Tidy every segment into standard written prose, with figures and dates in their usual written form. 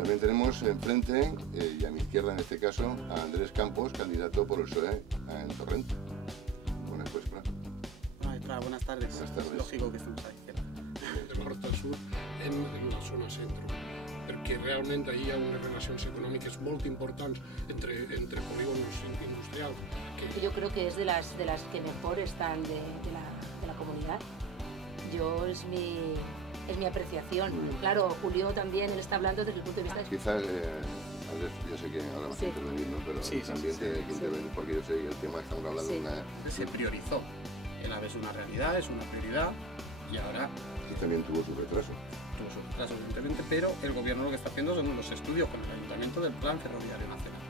También tenemos enfrente, y a mi izquierda en este caso, a Andrés Campos, candidato por el PSOE en Torrent. Buenas buenas tardes. Buenas tardes. És lògic que estemos a l'izquierda. De nord a sud en la zona centro, perquè realment ahir hi ha unes relacions econòmiques molt importants entre polígonos industrials. Yo creo que es de las que mejor están de la comunidad. Es mi apreciación. Claro, Julio también, él está hablando desde el punto de vista... Quizás, Andrés, yo sé que ahora vas a intervenir, ¿no? Pero también tiene que intervenir porque yo sé que el tema que estamos hablando de una... Se priorizó. El AVE es una realidad, es una prioridad y ahora... Y también tuvo su retraso. Tuvo su retraso, evidentemente, pero el gobierno lo que está haciendo son unos estudios con el Ayuntamiento del Plan Ferroviario Nacional.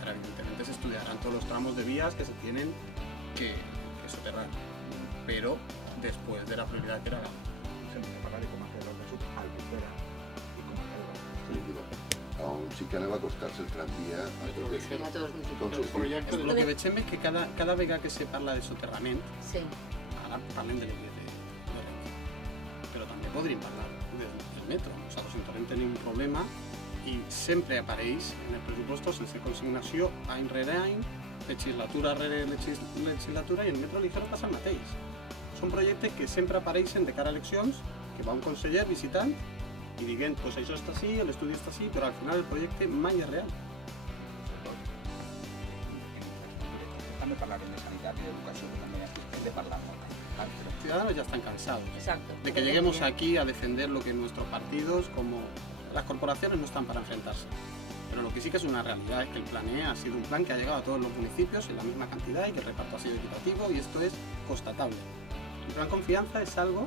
Ahora, evidentemente, se estudiarán todos los tramos de vías que se tienen que soterrar, pero después de la prioridad que era la... Sense parlar de com ha fet el sud, Albufera i com ha fet Aún sí que anava a costar-se el tramvia a tots els... a todos los municipios. El projecte Lo que veig és que cada vegada que se parla de soterrament, Sí. ara parlen de línies de Renfe, però també podríem parlar del metro. Nosaltres en Torrent tenim un problema i sempre apareix en els pressupostos sense consignació any rere any, legislatura rere legislatura, i el metro ligero passa el mateix. Són projectes que sempre apareixen de cara a eleccions, que va un conseller visitant i dient, pues això està així, l'estudi està així, però al final el projecte mai és real. També parlarem de sanitat i d'educació, que també hem de parlar molt. Los ciudadanos ya están cansados Exacto. de que lleguemos aquí a defender lo que nuestros partidos, como las corporaciones, no están para enfrentarse. Pero lo que sí que es una realidad es que el plan E ha sido un plan que ha llegado a todos los municipios en la misma cantidad y que el reparto ha sido equitativo, y esto es constatable. El plan Confianza es algo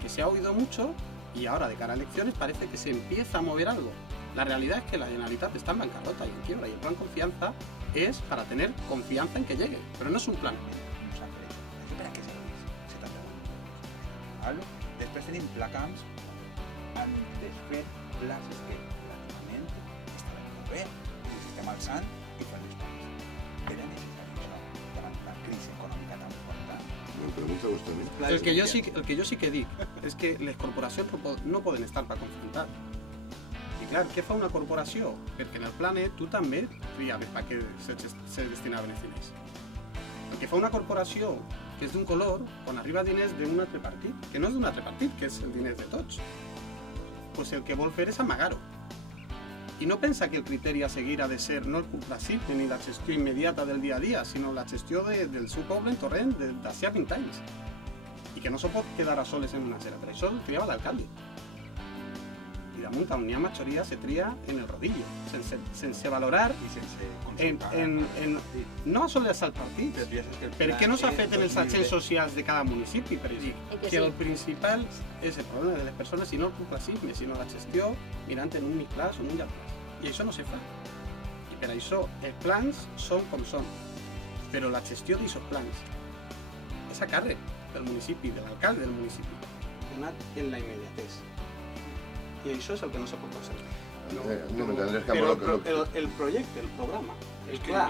que se ha oído mucho y ahora de cara a elecciones parece que se empieza a mover algo. La realidad es que la Generalitat está en bancarrota y en quiebra, y el plan Confianza es para tener confianza en que llegue, pero no es un plan. No s'ha fet. Això per a què serveix? Se t'ha preguntat. Després tenim Placamps, han desfet places que pràcticament estaven molt bé, el sistema alçant i fent les places. Era necessari això davant una crisi econòmica tan forta. Me pregunta vostè a mi? El que yo sí que dic és que les corporacions no poden estar per confrontar. I clar, què fa una corporació? Perquè en el plan E tu també triaves per què se destinaven els diners. El que fa una corporació que és d'un color, quan arriba diners d'un altre partit, que no és d'un altre partit, que és el diners de tots, pues el que vol fer és amagar-ho. I no pensa que el criteri a seguir ha de ser no el complacible ni la gestió immediata del dia a dia, sinó la gestió del seu poble en Torrent d'ací a 20 anys. I que no se pot quedar a soles en una acera. Per això el triava l'alcalde. I damunt, on hi ha majoria, se tria en el rodillo, sense valorar, I sense consultar. no sols al partit. Per què no s'ha fet en els agents socials de cada municipi, per dir que el principal és el problema de les persones i no el complacisme, sinó la gestió mirant en un mig plaç o en un llarg plaç. I això no se fa. I per això els plans són com són, però la gestió d'aquests plans és a càrrec del municipi, de l'alcalde del municipi, donat en la immediatesa. I això és el que no se pot aconseguir. Però el projecte, el programa, el pla,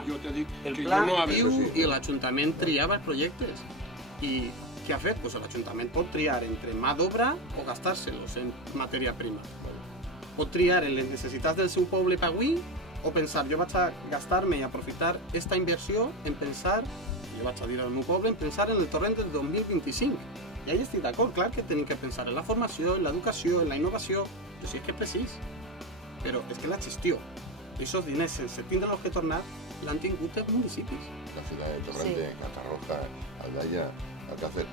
el pla diu i l'Ajuntament triava els projectes. I què ha fet? Pues l'Ajuntament pot triar entre mà d'obra o gastar-se-los en matèria prima. Pot triar en les necessitats del seu poble per avui o pensar, jo vaig a gastar-me i aprofitar aquesta inversió en pensar, jo vaig a dir al meu poble, en pensar en el Torrent del 2025. I ahí estic d'acord, clar que tenim que pensar en la formació, en l'educació, en la innovació, jo sí que és precís, però és que la gestió d'aquests diners sense tindre-los que tornar l'han tingut els municipis. La ciudad de Torrente, Catarroja, Aldaya, Alcácer,